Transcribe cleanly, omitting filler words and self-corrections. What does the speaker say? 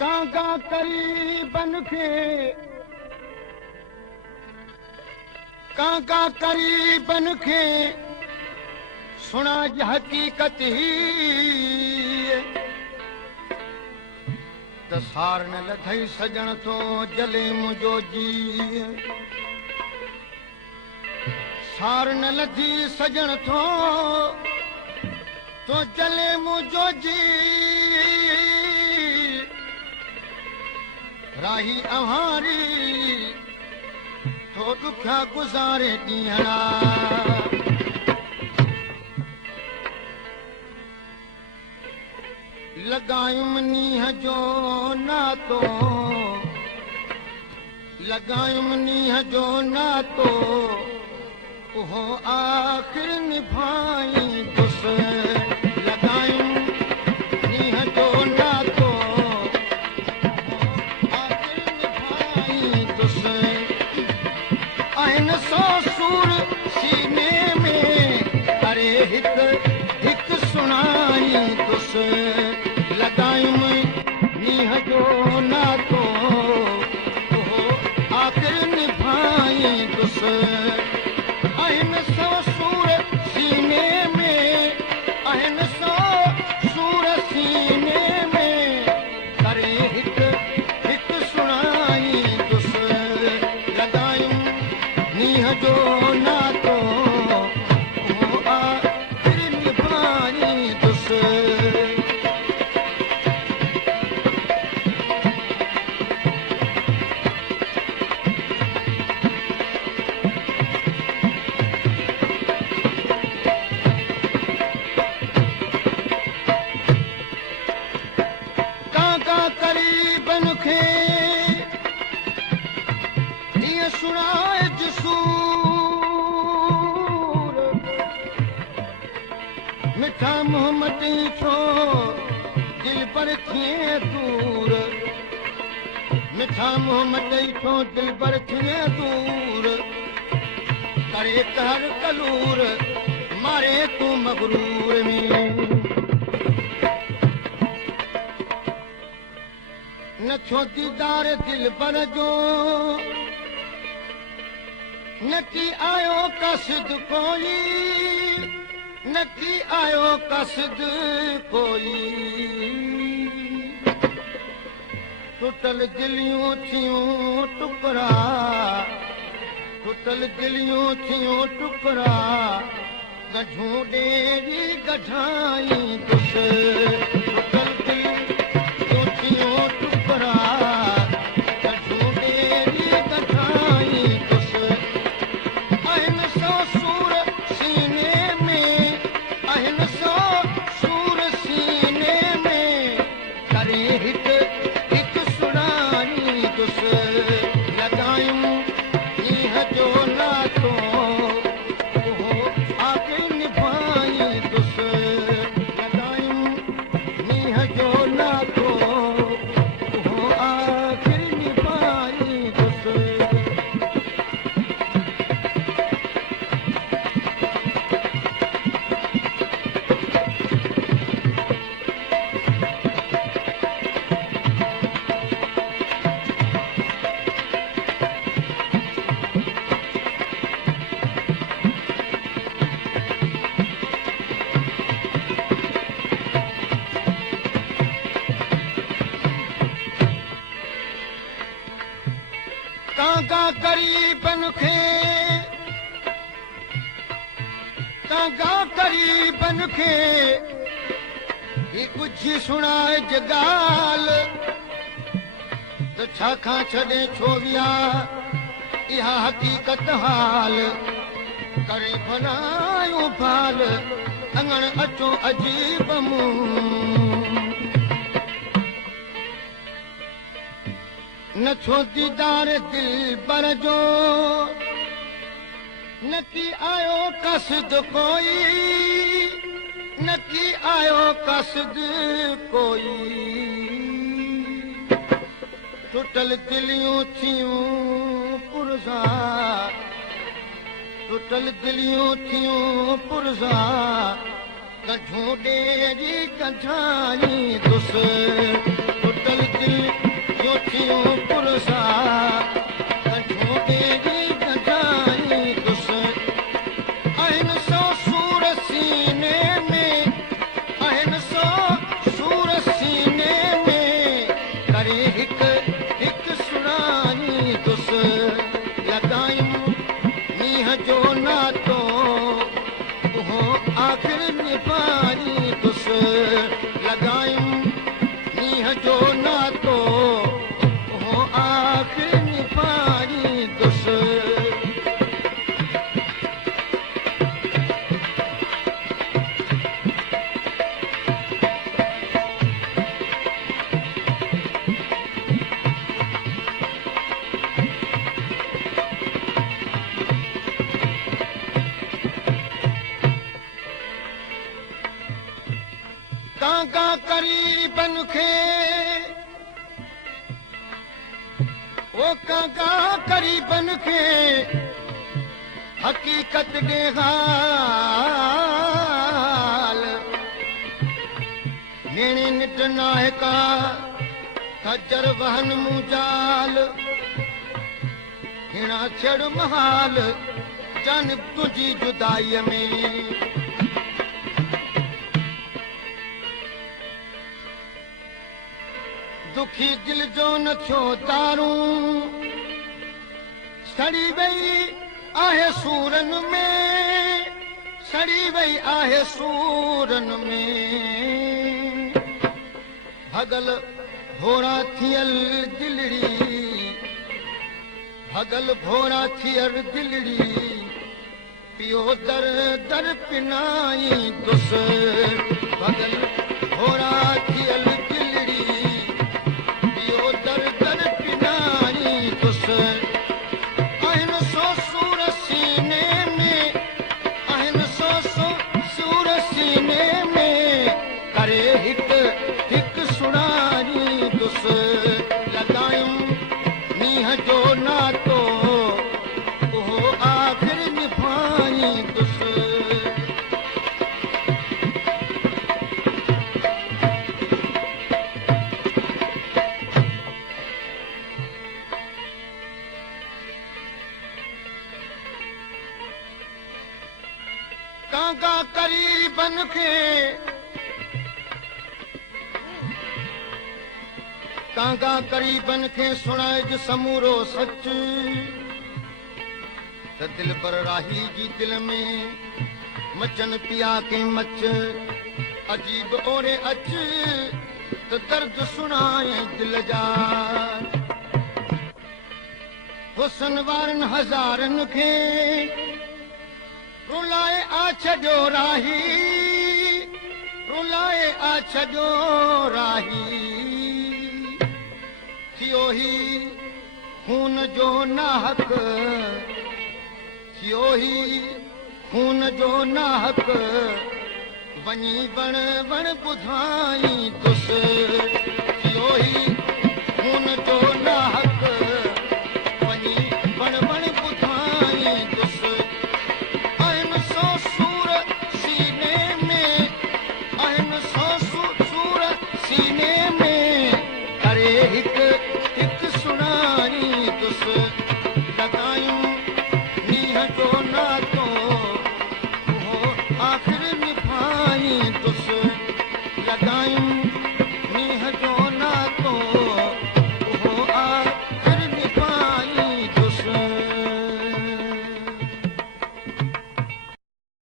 कांगा करीबन खे कांगा करीबन खे सुना जी हकीकत ही त सार न लथई सजण तो जले मुंहिंजो जी सार न लथी सजण तो जले मुंहिंजो जी राही अहारी तो दुखिया गुज़ारे ॾींहड़ा लगायुम नीह जो नातो लगायुम नीह जो नातो उहो आख़िर निभाई दुस लगायुम नीह जो नातो आख़िर निभाई दुस आहिनि सौ सूर सीने में अरे हिक सुनाई दुस लगायुम नीह जो नातो उहो आख़िर निभाई दुस आहिनि सौ सूर सीने में आहिनि सौ सूर सीने में करे हिक सुनाई दुस लगायुम नीह जो नातो उहो आख़िर निभाई दुस करीबन खे हीअ सुणाए जसूर मिठा मोहम्मद छो दिल पर थिए दूर मिठा मोहम्मद छो दिल पर थिए दूर करे कर कलूर मारे तू मगरूर में न छो दीदार दिल पर जो न की आयो कसद कोई न की आयो कसद कोई टुटल दिलियूं थियूं टुकड़ा टुटल दिलियूं थियूं टुकड़ा गढूं ॾेरी गढाई दुस टुटल दिलियूं थियूं टुकड़ा गढूं ॾेरी गढाई दुस आहिनि सौ सूर सीने में आहिनि सौ सूर सीने में करे हिक सुनाई दुस लगायुम नीह जो नातो उहो आख़िर निभाई दुस लगायुम नीह जो नातो उहो आख़िर निभाई दुस कांगा करीबन खे कांगा करीबन खे ही कुछ सुणाए जगाल त छाखां छॾे छो विया इहा हक़ीक़त हाल करे बनायूं भाल अङण अचो अजीब मुंहुं न छो दीदार दिल पर जो न की आयो कसद कोई न की आयो कसद कोई टुटल दिलियूं थियूं पुरज़ा टुटल दिलियूं थियूं पुरज़ा कठूं ॾेरी कठाई दुस टुटल दिलियूं थियूं पुरज़ा कठूं ॾेरी कठाई दुस आहिनि सौ सूर सीने में आहिनि सौ सूर सीने में करे हिकु हिकु सुणाई दुस लॻायूं मींहं जो नातो उहो आख़िर निभाई दुस लॻायूं मींहं जो नातो उहो आख़िर निभाई दुस कांका करीबन खे ओ कांका करीबन खे हकीकत ॾे हाल नेणे निट नाहे का खजर वहन मूं जाल हिणा छेड़ महाल जान तुंहिंजी जुदाईअ में दुखी दिल जो न थियो दारूं सड़ी वई आहे सूरन में सड़ी वई आहे सूरन में भगल भोरा थियल दिलड़ी भगल भोरा थियल दिलड़ी पियो दर दर पिनाई दुस भगल भोरा थियल आहिनि सौ सूर सीने में आहिनि सौ सूर सीने में करे हिकु हिकु सुणाई दुस लॻायूं मींहं जो नातो उहो आख़िर निभाई दुस कांका करीबन खे कांका करीबन खे सुणाइज समूरो सच त दिल पर राही जी दिल में मचन पिया के मच अजीब ओरे अच त दर्द सुणाए दिल जा हुसन वारनि हज़ारनि खे रुलाए आ छॾियो राही रुलाए आ छॾियो राही थियो ही खून जो नाहक थियो ही खून जो नाहक वञी वण वण ॿुधाई दुस